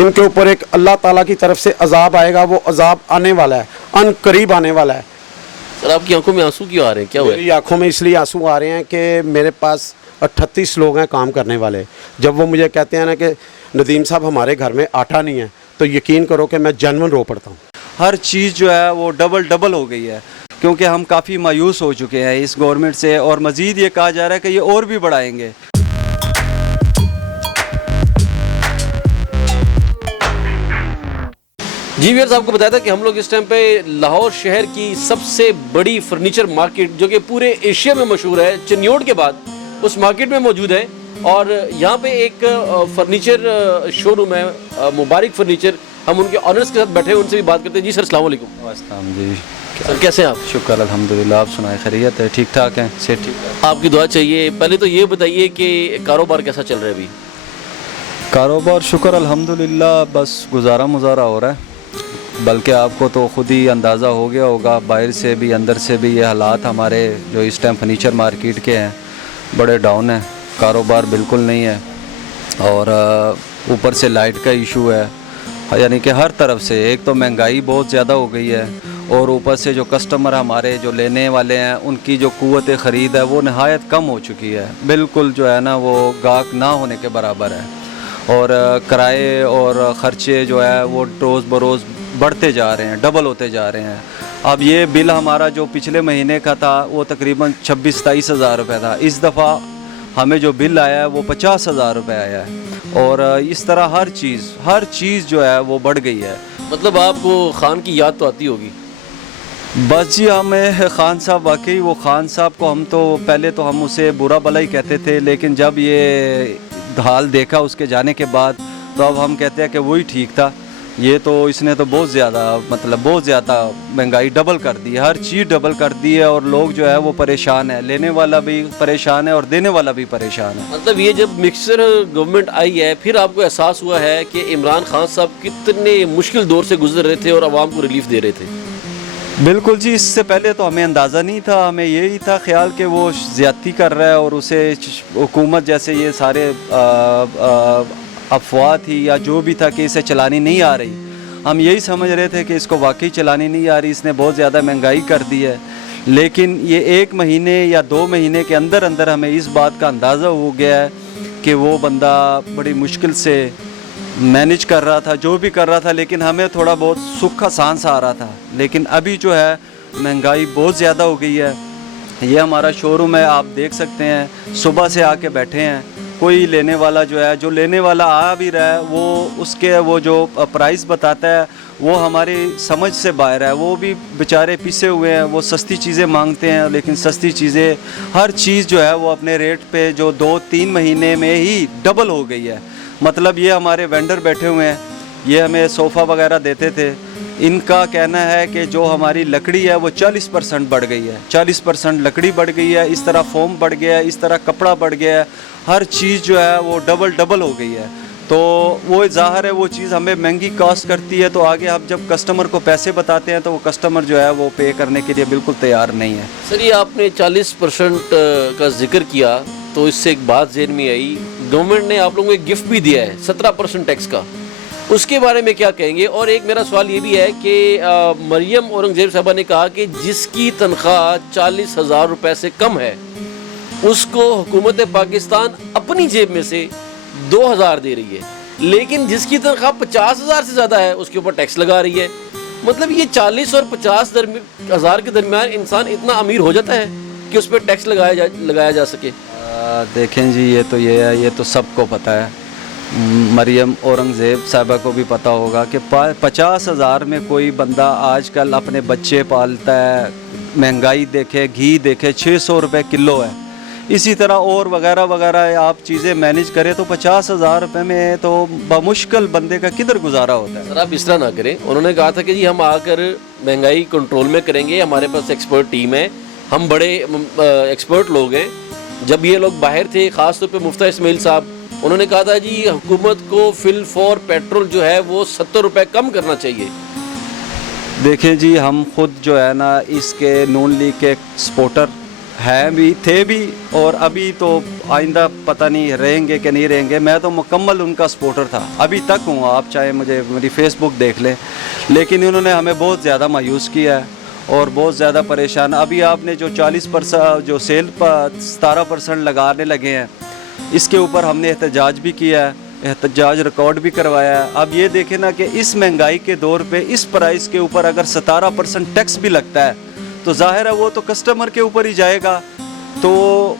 इनके ऊपर एक अल्लाह ताला की तरफ से अजाब आएगा, वो अजाब आने वाला है, अन करीब आने वाला है। सर आपकी आंखों में आंसू क्यों आ रहे हैं, क्या हुआ है? मेरी आंखों में इसलिए आंसू आ रहे हैं कि मेरे पास 38 लोग हैं काम करने वाले। जब वो मुझे कहते हैं ना कि नदीम साहब हमारे घर में आटा नहीं है, तो यकीन करो कि मैं जनवन रो पड़ता हूँ। हर चीज़ जो है वो डबल हो गई है, क्योंकि हम काफ़ी मायूस हो चुके हैं इस गवर्नमेंट से, और मज़ीद ये कहा जा रहा है कि ये और भी बढ़ाएंगे। जी व्यूअर्स, आपको बताया था कि हम लोग इस टाइम पे लाहौर शहर की सबसे बड़ी फर्नीचर मार्केट जो कि पूरे एशिया में मशहूर है, चिन्योट के बाद, उस मार्केट में मौजूद है। और यहाँ पे एक फर्नीचर शोरूम है, मुबारक फर्नीचर। हम उनके ऑनर्स के साथ बैठे हैं, उनसे भी बात करते हैं। जी सर, अस्सलाम वालेकुम। वास्ताम जी, सर कैसे हैं आप? शुक्र अल्हम्दुलिल्लाह, आप सुनाए खैरियत है? ठीक ठाक हैं, से ठीक है। आपकी दुआ चाहिए। पहले तो ये बताइए कि कारोबार कैसा चल रहा है अभी? कारोबार शुक्र अल्हम्दुलिल्लाह, बस गुजारा मुजारा हो रहा है। बल्कि आपको तो ख़ुद ही अंदाज़ा हो गया होगा, बाहर से भी अंदर से भी ये हालात हमारे जो इस टाइम फर्नीचर मार्केट के हैं बड़े डाउन हैं, कारोबार बिल्कुल नहीं है। और ऊपर से लाइट का इशू है, यानी कि हर तरफ से एक तो महंगाई बहुत ज़्यादा हो गई है, और ऊपर से जो कस्टमर हमारे जो लेने वाले हैं उनकी जो क़ुव्वत ख़रीद है वो नहायत कम हो चुकी है, बिल्कुल जो है ना वो गाहक ना होने के बराबर है। और किराए और ख़र्चे जो है वो रोज़ बरोज़ बढ़ते जा रहे हैं, डबल होते जा रहे हैं। अब ये बिल हमारा जो पिछले महीने का था वो तकरीबन 26-27 हज़ार रुपये था, इस दफ़ा हमें जो बिल आया है वो 50 हज़ार रुपये आया है। और इस तरह हर चीज़ जो है वो बढ़ गई है। मतलब आपको खान की याद तो आती होगी? बस जी, हमें खान साहब, वाकई वो खान साहब को हम तो पहले तो हम उसे बुरा भला ही कहते थे, लेकिन जब ये हाल देखा उसके जाने के बाद तो अब हम कहते हैं कि वही ठीक था। ये तो इसने तो बहुत ज़्यादा महंगाई डबल कर दी है, हर चीज़ डबल कर दी है, और लोग जो है वो परेशान है, लेने वाला भी परेशान है और देने वाला भी परेशान है। मतलब ये जब मिक्सचर गवर्नमेंट आई है, फिर आपको एहसास हुआ है कि इमरान खान साहब कितने मुश्किल दौर से गुजर रहे थे और आवाम को रिलीफ दे रहे थे? बिल्कुल जी, इससे पहले तो हमें अंदाज़ा नहीं था, हमें यही था ख्याल कि वो ज़्यादती कर रहा है और उसे हुकूमत जैसे ये सारे अफवाह थी या जो भी था कि इसे चलानी नहीं आ रही, हम यही समझ रहे थे कि इसको वाकई चलानी नहीं आ रही, इसने बहुत ज़्यादा महंगाई कर दी है। लेकिन ये 1 महीने या 2 महीने के अंदर अंदर हमें इस बात का अंदाज़ा हो गया है कि वो बंदा बड़ी मुश्किल से मैनेज कर रहा था, जो भी कर रहा था, लेकिन हमें थोड़ा बहुत सुख का सांस आ रहा था। लेकिन अभी जो है महंगाई बहुत ज़्यादा हो गई है। ये हमारा शोरूम है, आप देख सकते हैं, सुबह से आके बैठे हैं, कोई लेने वाला जो है, जो लेने वाला आ भी रहा है वो उसके वो जो प्राइस बताता है वो हमारी समझ से बाहर है। वो भी बेचारे पिसे हुए हैं, वो सस्ती चीज़ें मांगते हैं, लेकिन सस्ती चीज़ें हर चीज़ जो है वो अपने रेट पे जो 2-3 महीने में ही डबल हो गई है। मतलब ये हमारे वेंडर बैठे हुए हैं, ये हमें सोफ़ा वगैरह देते थे, इनका कहना है कि जो हमारी लकड़ी है वो 40% बढ़ गई है, 40% लकड़ी बढ़ गई है, इस तरह फोम बढ़ गया है, इस तरह कपड़ा बढ़ गया है, हर चीज़ जो है वो डबल हो गई है। तो वो ज़ाहिर है वो चीज़ हमें महंगी कॉस्ट करती है, तो आगे हम जब कस्टमर को पैसे बताते हैं तो वो कस्टमर जो है वो पे करने के लिए बिल्कुल तैयार नहीं है। सर ये आपने 40% का जिक्र किया तो इससे एक बात ज़हन में आई, गवर्नमेंट ने आप लोगों को एक गिफ्ट भी दिया है 17% टैक्स का, उसके बारे में क्या कहेंगे? और एक मेरा सवाल ये भी है कि मरियम औरंगज़ेब साहबा ने कहा कि जिसकी तनख्वाह 40,000 रुपये से कम है उसको हुकूमत पाकिस्तान अपनी जेब में से 2,000 दे रही है, लेकिन जिसकी तनख्वाह 50,000 से ज़्यादा है उसके ऊपर टैक्स लगा रही है। मतलब ये 40 और 50,000 के दरमियान इंसान इतना अमीर हो जाता है कि उस पर टैक्स लगाया जा सके? देखें जी, ये तो सबको पता है, मरियम औरंगज़ेब साहबा को भी पता होगा कि 50,000 में कोई बंदा आजकल अपने बच्चे पालता है। महंगाई देखे, घी देखे, 600 रुपये किलो है, इसी तरह और वगैरह वगैरह आप चीज़ें मैनेज करें तो 50,000 रुपये में तो बमुश्किल बंदे का किधर गुजारा होता है। सर आप इस तरह ना करें, उन्होंने कहा था कि जी हम आकर महंगाई कंट्रोल में करेंगे, हमारे पास एक्सपर्ट टीम है, हम बड़े एक्सपर्ट लोग हैं। जब ये लोग बाहर थे, ख़ास तौर पे मुफ्ता इस्माइल साहब, उन्होंने कहा था जी हुकूमत को फिल फॉर पेट्रोल जो है वो 70 रुपये कम करना चाहिए। देखें जी, हम खुद जो है ना इसके नून लीग के सपोर्टर हैं भी, थे भी, और अभी तो आइंदा पता नहीं रहेंगे कि नहीं रहेंगे। मैं तो मुकम्मल उनका सपोर्टर था, अभी तक हूँ। आप चाहे मुझे मेरी फेसबुक देख लें, लेकिन इन्होंने हमें बहुत ज़्यादा मायूस किया है और बहुत ज़्यादा परेशान। अभी आपने जो 40% जो सेल पर 17% लगाने लगे हैं, इसके ऊपर हमने एहतजाज भी किया है, एहतजाज रिकॉर्ड भी करवाया है। अब ये देखें ना कि इस महंगाई के दौर पे इस प्राइस के ऊपर अगर 17% टैक्स भी लगता है तो जाहिर है वो तो कस्टमर के ऊपर ही जाएगा। तो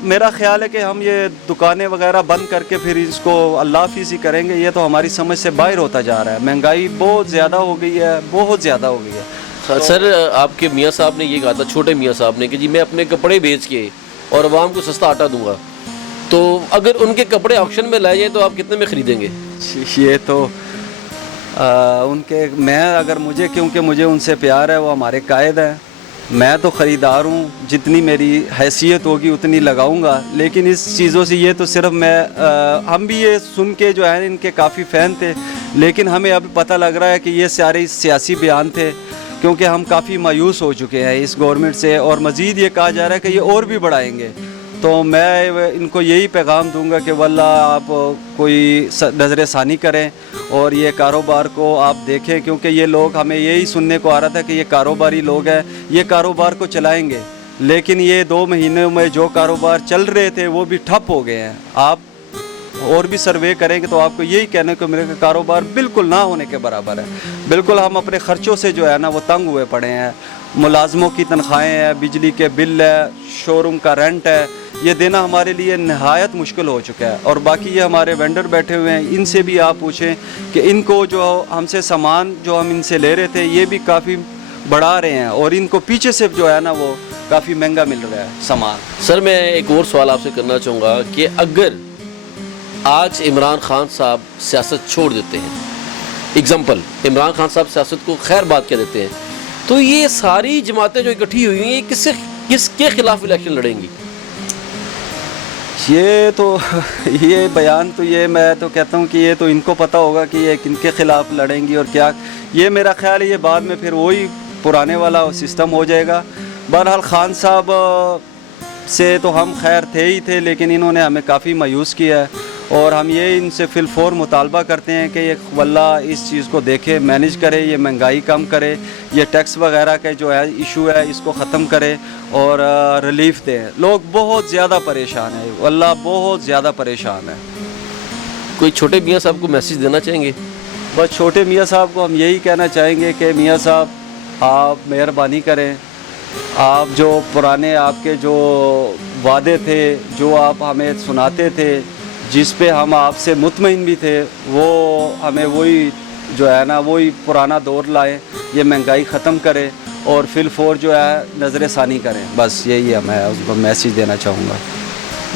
मेरा ख्याल है कि हम ये दुकानें वगैरह बंद करके फिर इसको अल्लाह हाफिज़ ही करेंगे। ये तो हमारी समझ से बाहर होता जा रहा है। महंगाई बहुत ज़्यादा हो गई है, बहुत ज़्यादा हो गई है। सर आपके मियाँ साहब ने ये कहा था, छोटे मियाँ साहब ने, कि जी मैं अपने कपड़े बेच के और आवाम को सस्ता आटा दूंगा। तो अगर उनके कपड़े ऑक्शन में लाए जाए तो आप कितने में ख़रीदेंगे? ये तो उनके, मैं अगर मुझे, क्योंकि मुझे उनसे प्यार है, वो हमारे कायद हैं, मैं तो ख़रीदार हूँ, जितनी मेरी हैसियत होगी उतनी लगाऊंगा। लेकिन इस चीज़ों से ये तो सिर्फ मैं हम भी ये सुन के जो है इनके काफ़ी फ़ैन थे, लेकिन हमें अब पता लग रहा है कि ये सारे सियासी बयान थे, क्योंकि हम काफ़ी मायूस हो चुके हैं इस गवर्नमेंट से, और मज़ीद ये कहा जा रहा है कि ये और भी बढ़ाएंगे। तो मैं इनको यही पैगाम दूंगा कि वल्लाह आप कोई नज़र सानी करें और ये कारोबार को आप देखें, क्योंकि ये लोग, हमें यही सुनने को आ रहा था कि ये कारोबारी लोग हैं, ये कारोबार को चलाएंगे, लेकिन ये 2 महीनों में जो कारोबार चल रहे थे वो भी ठप हो गए हैं। आप और भी सर्वे करेंगे तो आपको यही कहने को मिलेगा कि कारोबार बिल्कुल ना होने के बराबर है। बिल्कुल हम अपने ख़र्चों से जो है ना वो तंग हुए पड़े हैं। मुलाजमों की तनख्वाहें हैं, बिजली के बिल है, शोरूम का रेंट है, ये देना हमारे लिए नहायत मुश्किल हो चुका है। और बाकी ये हमारे वेंडर बैठे हुए हैं, इनसे भी आप पूछें कि इनको जो हमसे सामान जो हम इनसे ले रहे थे ये भी काफ़ी बढ़ा रहे हैं, और इनको पीछे से जो है ना वो काफ़ी महंगा मिल रहा है सामान। सर मैं एक और सवाल आपसे करना चाहूँगा कि अगर आज इमरान खान साहब सियासत छोड़ देते हैं, एग्जाम्पल इमरान खान साहब सियासत को खैर बात कह देते हैं, तो ये सारी जमातें जो इकट्ठी हुई हैं ये किसके खिलाफ इलेक्शन लड़ेंगी? ये तो ये बयान तो ये मैं तो कहता हूँ कि ये तो इनको पता होगा कि ये किनके ख़िलाफ़ लड़ेंगी और क्या। ये मेरा ख्याल है ये बाद में फिर वही पुराने वाला सिस्टम हो जाएगा। बहरहाल खान साहब से तो हम खैर थे ही थे, लेकिन इन्होंने हमें काफ़ी मायूस किया है, और हम ये इनसे फिलफोर मुतालबा करते हैं कि ये वल्लाह इस चीज़ को देखे, मैनेज करे, ये महंगाई कम करे, ये टैक्स वगैरह का जो है इशू है इसको ख़त्म करे और रिलीफ दें। लोग बहुत ज़्यादा परेशान हैं, वल्लाह बहुत ज़्यादा परेशान है। कोई छोटे मियाँ साहब को मैसेज देना चाहेंगे? बस छोटे मियाँ साहब को हम यही कहना चाहेंगे कि मियाँ साहब आप मेहरबानी करें, आप जो पुराने आपके जो वादे थे, जो आप हमें सुनाते थे, जिस पे हम आपसे मुतमईन भी थे, वो हमें वही जो है ना वही पुराना दौर लाएं, ये महंगाई ख़त्म करें और फिलफोर जो है नज़र सानी करें। बस यही है, मैं उसको मैसेज देना चाहूँगा।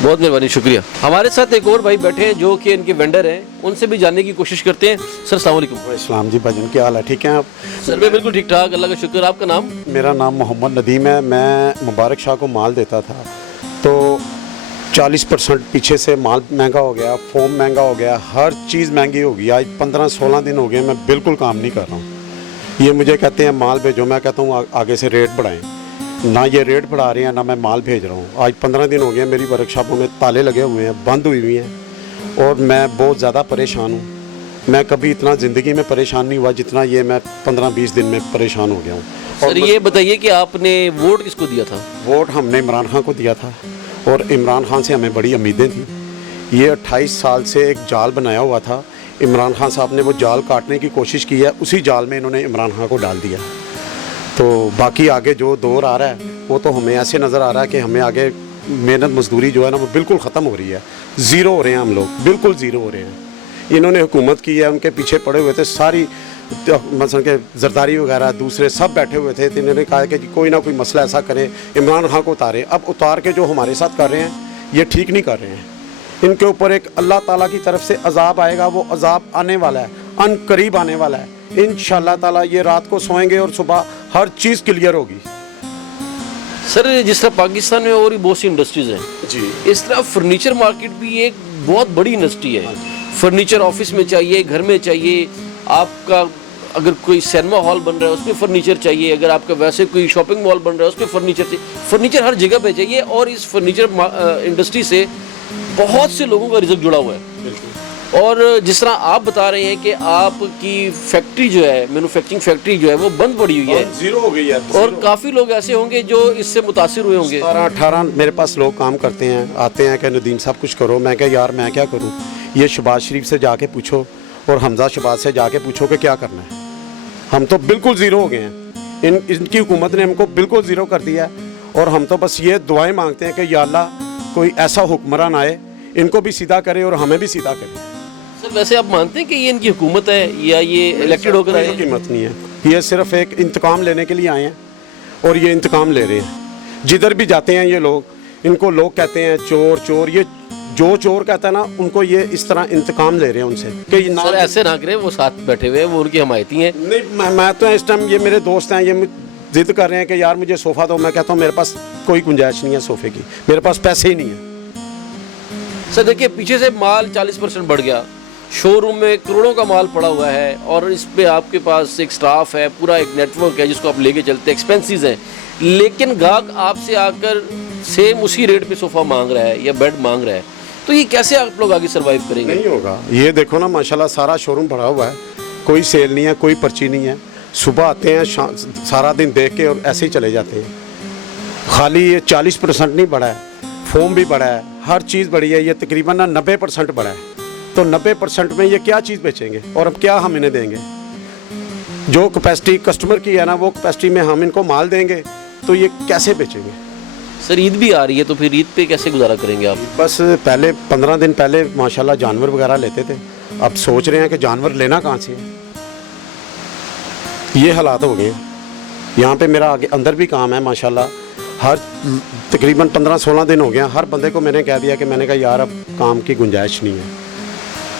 बहुत मेहरबानी, शुक्रिया। हमारे साथ एक और भाई बैठे हैं जो कि इनके वेंडर हैं, उनसे भी जानने की कोशिश करते हैं। सर अस्सलाम वालेकुम। इस्लाम जी भजन, क्या हाल है? ठीक हैं आप? सर मैं बिल्कुल ठीक ठाक, अल्लाह का शुक्र। आपका नाम? मेरा नाम मोहम्मद नदीम है। मैं मुबारक शाह को माल देता था, तो 40% पीछे से माल महंगा हो गया, फोम महंगा हो गया, हर चीज़ महंगी हो गई। आज 15-16 दिन हो गए मैं बिल्कुल काम नहीं कर रहा हूँ। ये मुझे कहते हैं माल भेजो, मैं कहता हूँ आगे से रेट बढ़ाएं। ना ये रेट बढ़ा रहे हैं ना मैं माल भेज रहा हूँ। आज 15 दिन हो गए मेरी वर्कशॉपों में ताले लगे हुए हैं, बंद हुई हुई हैं, और मैं बहुत ज़्यादा परेशान हूँ। मैं कभी इतना ज़िंदगी में परेशान नहीं हुआ जितना ये मैं 15-20 दिन में परेशान हो गया हूँ। सर ये बताइए कि आपने वोट किसको दिया था? वोट हमने इमरान खान को दिया था, और इमरान खान से हमें बड़ी उम्मीदें थी। ये 28 साल से एक जाल बनाया हुआ था, इमरान खान साहब ने वो जाल काटने की कोशिश की है, उसी जाल में इन्होंने इमरान खान को डाल दिया। तो बाकी आगे जो दौर आ रहा है वो तो हमें ऐसे नज़र आ रहा है कि हमें आगे मेहनत मजदूरी जो है ना वो बिल्कुल ख़त्म हो रही है, ज़ीरो हो रहे हैं हम लोग, बिल्कुल ज़ीरो हो रहे हैं। इन्होंने हुकूमत की है, उनके पीछे पड़े हुए थे सारी, मसलन के जरदारी वगैरह दूसरे सब बैठे हुए थे, तो इन्होंने कहा कि कोई ना कोई मसला ऐसा करे, इमरान खान को उतारे। अब उतार के जो हमारे साथ कर रहे हैं ये ठीक नहीं कर रहे हैं। इनके ऊपर एक अल्लाह ताला की तरफ से अजाब आएगा, वो अजाब आने वाला है, अन करीब आने वाला है। इंशाअल्लाह ताला ये रात को सोएंगे और सुबह हर चीज़ क्लियर होगी। सर जिस तरह पाकिस्तान में और भी बहुत सी इंडस्ट्रीज़ हैं जी, इस तरह फर्नीचर मार्केट भी एक बहुत बड़ी इंडस्ट्री है। फर्नीचर ऑफिस में चाहिए, घर में चाहिए, आपका अगर कोई सिनेमा हॉल बन रहा है उसमें फर्नीचर चाहिए, अगर आपका वैसे कोई शॉपिंग मॉल बन रहा है उसमें फर्नीचर चाहिए, फर्नीचर हर जगह पे चाहिए। और इस फर्नीचर इंडस्ट्री से बहुत से लोगों का रिजल्ट जुड़ा हुआ है। और जिस तरह आप बता रहे हैं कि आपकी फैक्ट्री जो है, मैन्युफैक्चरिंग फैक्ट्री जो है वो बंद पड़ी हुई है, जीरो हो गई है। और काफ़ी लोग ऐसे होंगे जो इससे मुतासिर हुए होंगे। 17-18 मेरे पास लोग काम करते हैं, आते हैं कि नदीम साहब कुछ करो। मैं क्या यार मैं क्या करूं, ये शहबाज शरीफ से जाके पूछो और हमजा शहबाज से जाके पूछो कि क्या करना है। हम तो बिल्कुल ज़ीरो हो गए हैं। इनकी हुकूमत ने हमको बिल्कुल ज़ीरो कर दिया है, और हम तो बस ये दुआएं मांगते हैं कि या अल्लाह कोई ऐसा हुक्मरान आए, इनको भी सीधा करे और हमें भी सीधा करे। सर वैसे आप मानते हैं कि ये इनकी हुकूमत है या ये इलेक्टेड होकर आए कोई हैं? कीमत नहीं है, ये सिर्फ एक इंतकाम लेने के लिए आए हैं और ये इंतकाम ले रहे हैं। जिधर भी जाते हैं ये लोग, इनको लोग कहते हैं चोर चोर। ये जो चोर कहता है ना, उनको ये इस तरह इंतकाम ले रहे हैं उनसे कि ना। सर ऐसे ना करें, वो साथ बैठे हुए हैं, वो उनकी हमायती हैं। नहीं, मैं तो इस टाइम, ये मेरे दोस्त हैं, ये जिद कर रहे हैं कि यार मुझे सोफ़ा दो। मैं कहता हूँ मेरे पास कोई गुंजाइश नहीं है सोफ़े की, मेरे पास पैसे ही नहीं है। सर देखिए, पीछे से माल 40% बढ़ गया, शोरूम में करोड़ों का माल पड़ा हुआ है, और इस पे आपके पास एक स्टाफ है, पूरा एक नेटवर्क है जिसको आप लेके चलते, एक्सपेंसेस हैं, लेकिन ग्राहक आपसे आकर सेम उसी रेट पे सोफ़ा मांग रहा है या बेड मांग रहा है, तो ये कैसे आप लोग आगे सर्वाइव करेंगे? नहीं होगा। ये देखो ना, माशाल्लाह सारा शोरूम भरा हुआ है, कोई सेल नहीं है, कोई पर्ची नहीं है। सुबह आते हैं, सारा दिन देख के और ऐसे ही चले जाते हैं। खाली ये 40% नहीं बढ़ा है, फोम भी बढ़ा है, हर चीज़ बढ़ी है। ये तकरीबन ना 90% बढ़ा है। तो 90% में ये क्या चीज़ बेचेंगे और अब क्या हम इन्हें देंगे? जो कैपेसिटी कस्टमर की है ना, वो कैपेसिटी में हम इनको माल देंगे तो ये कैसे बेचेंगे? सर ईद भी आ रही है, तो फिर ईद पे कैसे गुजारा करेंगे आप? बस पहले 15 दिन पहले माशाल्लाह जानवर वगैरह लेते थे, अब सोच रहे हैं कि जानवर लेना कहाँ से है। ये हालात हो गए हैं। यहाँ पे मेरा आगे अंदर भी काम है माशाल्लाह, हर तकरीबन 15-16 दिन हो गया, हर बंदे को मैंने कह दिया कि मैंने कहा यार अब काम की गुंजाइश नहीं है,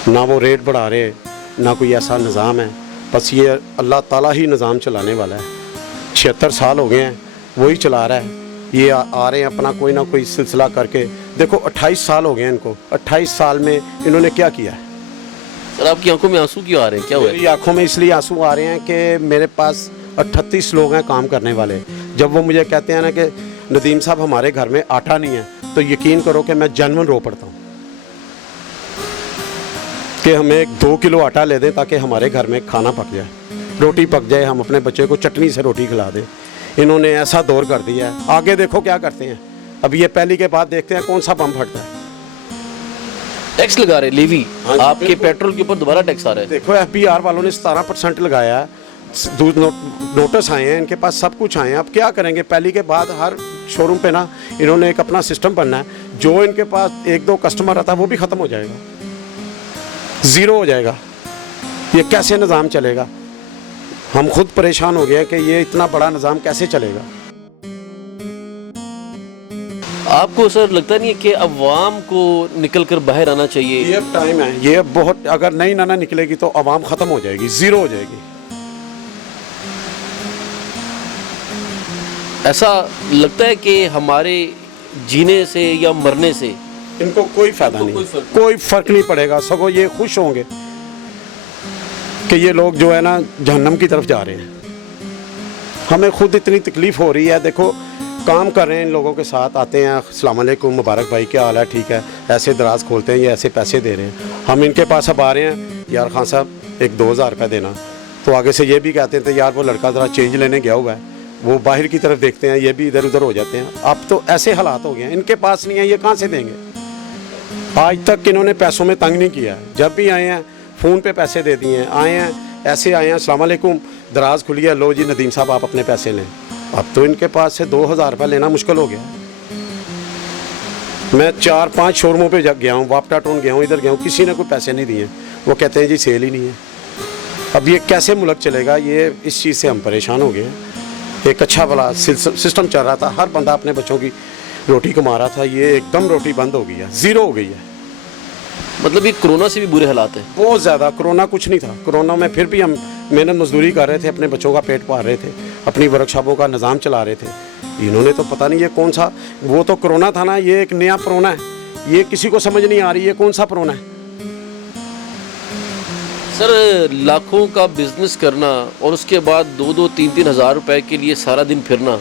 ना वो रेट बढ़ा रहे, ना कोई ऐसा निज़ाम है। बस ये अल्लाह ताला ही निज़ाम चलाने वाला है। 76 साल हो गए हैं, वही चला रहा है। ये आ रहे हैं अपना कोई ना कोई सिलसिला करके। देखो 28 साल हो गए हैं इनको, 28 साल में इन्होंने क्या किया है? सर आपकी आंखों में आंसू क्यों आ रहे हैं, क्या हुआ है? मेरी आंखों में इसलिए आंसू आ रहे हैं कि मेरे पास 38 लोग हैं काम करने वाले। जब वो मुझे कहते हैं ना कि नदीम साहब हमारे घर में आटा नहीं है, तो यकीन करो कि मैं जनवन रो पड़ता हूँ कि हमें 2 किलो आटा ले दें ताकि हमारे घर में खाना पक जाए, रोटी पक जाए, हम अपने बच्चे को चटनी से रोटी खिला दें। इन्होंने ऐसा दौर कर दिया है। आगे देखो क्या करते हैं। अब ये पहली के बाद देखते हैं कौन सा बम फटता है। टैक्स लगा रहे लेवी, हाँ जी, आपके बिल्कुल। पेट्रोल के ऊपर दोबारा टैक्स आ रहा है। देखो FBR वालों ने 17% लगाया है, नोटिस आए हैं, इनके पास सब कुछ आए हैं। अब क्या करेंगे? पहली के बाद हर शोरूम पे ना इन्होंने एक अपना सिस्टम बनना है। जो इनके पास 1-2 कस्टमर आता है वो भी ख़त्म हो जाएगा, ज़ीरो हो जाएगा। ये कैसे निज़ाम चलेगा? हम खुद परेशान हो गए हैं कि ये इतना बड़ा निज़ाम कैसे चलेगा। आपको सर लगता नहीं है कि अवाम को निकल कर बाहर आना चाहिए? ये अब टाइम है, ये अब बहुत, अगर नहीं ना निकलेगी तो आवाम ख़त्म हो जाएगी, ज़ीरो हो जाएगी। ऐसा लगता है कि हमारे जीने से या मरने से इनको कोई फ़ायदा नहीं, कोई फ़र्क नहीं पड़ेगा। सगों ये खुश होंगे कि ये लोग जो है ना जहन्नम की तरफ जा रहे हैं। हमें खुद इतनी तकलीफ़ हो रही है। देखो काम कर रहे हैं, इन लोगों के साथ आते हैं, अस्सलाम वालेकुम, मुबारक भाई क्या हाल है, ठीक है, ऐसे दराज खोलते हैं, ये ऐसे पैसे दे रहे हैं। हम इनके पास अब आ रहे हैं, यार खान साहब एक 2000 रुपये देना, तो आगे से ये भी कहते थे यार वो लड़का ज़रा चेंज लेने गया हुआ है। वो बाहर की तरफ देखते हैं, ये भी इधर उधर हो जाते हैं। अब तो ऐसे हालात हो गए हैं, इनके पास नहीं है, ये कहाँ से देंगे? आज तक इन्होंने पैसों में तंग नहीं किया। जब भी आए हैं फ़ोन पे पैसे दे दिए हैं, आए हैं ऐसे आए हैं, अस्सलाम वालेकुम दराज खुली है, लो जी नदीम साहब आप अपने पैसे लें। अब तो इनके पास से 2000 रुपये लेना मुश्किल हो गया। मैं 4-5 शोरूमों पे गया हूँ, वापटा टाउन गया हूँ, इधर गया हूँ, किसी ने कोई पैसे नहीं दिए। वो कहते हैं जी सेल ही नहीं है। अब ये कैसे मुल्क चलेगा? ये इस चीज़ से हम परेशान हो गए हैं। एक अच्छा वाला सिस्टम चल रहा था, हर बंदा अपने बच्चों की रोटी कमा रहा था, ये एकदम रोटी बंद हो गई है, ज़ीरो हो गई है। मतलब ये कोरोना से भी बुरे हालात हैं। बहुत ज़्यादा। कोरोना कुछ नहीं था, कोरोना में फिर भी हम मेहनत मजदूरी कर रहे थे, अपने बच्चों का पेट पाल रहे थे, अपनी वर्कशॉपों का निज़ाम चला रहे थे। इन्होंने तो पता नहीं ये कौन सा, वो तो कोरोना था ना, ये एक नया कोरोना है, ये किसी को समझ नहीं आ रही ये कौन सा कोरोना है। सर लाखों का बिजनेस करना और उसके बाद 2-3 हज़ार रुपए के लिए सारा दिन फिरना,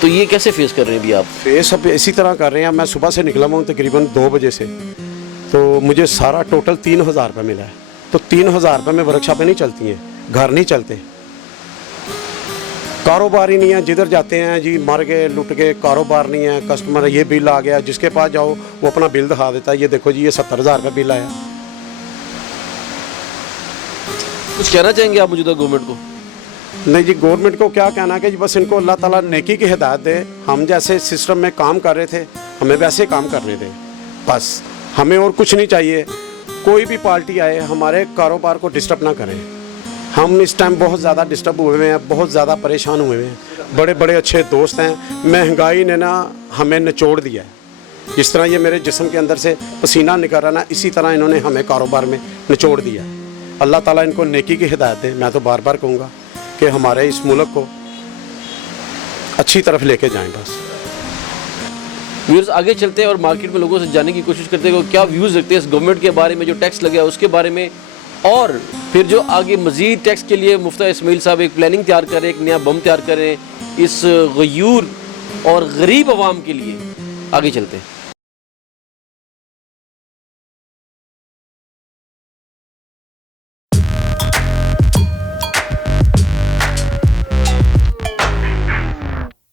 तो ये कैसे फेस कर रहे हैं अभी आप? फेस अब इसी तरह कर रहे हैं। मैं सुबह से निकला हूँ तकरीबन 2 बजे से, तो मुझे सारा टोटल 3,000 रुपये मिला है। तो 3,000 रुपये में वर्कशॉपें नहीं चलती हैं, घर नहीं चलते, कारोबार ही नहीं है। जिधर जाते हैं जी मर गए लुट के, कारोबार नहीं है। कस्टमर ये बिल आ गया, जिसके पास जाओ वो अपना बिल दिखा देता है, ये देखो जी ये 70,000 रुपये बिल आया। कुछ कहना चाहेंगे आप मौजूदा गवर्नमेंट को? नहीं जी, गवर्नमेंट को क्या कहना है कि बस इनको अल्लाह ताला नेकी की हिदायत दे। हम जैसे सिस्टम में काम कर रहे थे हमें वैसे काम करने दें, बस हमें और कुछ नहीं चाहिए। कोई भी पार्टी आए हमारे कारोबार को डिस्टर्ब ना करें। हम इस टाइम बहुत ज़्यादा डिस्टर्ब हुए हैं, बहुत ज़्यादा परेशान हुए हैं। बड़े बड़े अच्छे दोस्त हैं, महंगाई ने ना हमें निचोड़ दिया है। जिस तरह ये मेरे जिस्म के अंदर से पसीना निकल रहा ना, इसी तरह इन्होंने हमें कारोबार में निचोड़ दिया। अल्लाह ताला इनको नेकी की हिदायत दे। मैं तो बार बार कहूँगा कि हमारे इस मुल्क को अच्छी तरफ लेके जाएं बस। व्यूअर्स आगे चलते हैं और मार्केट में लोगों से जानने की कोशिश करते हैं कि क्या व्यूज़ रखते हैं इस गवर्नमेंट के बारे में, जो टैक्स लगे उसके बारे में, और फिर जो आगे मज़ीद टैक्स के लिए मुफ्ता इस्माइल साहब एक प्लानिंग तैयार करें, एक नया बम तैयार करें इस गयूर और गरीब आवाम के लिए। आगे चलते हैं।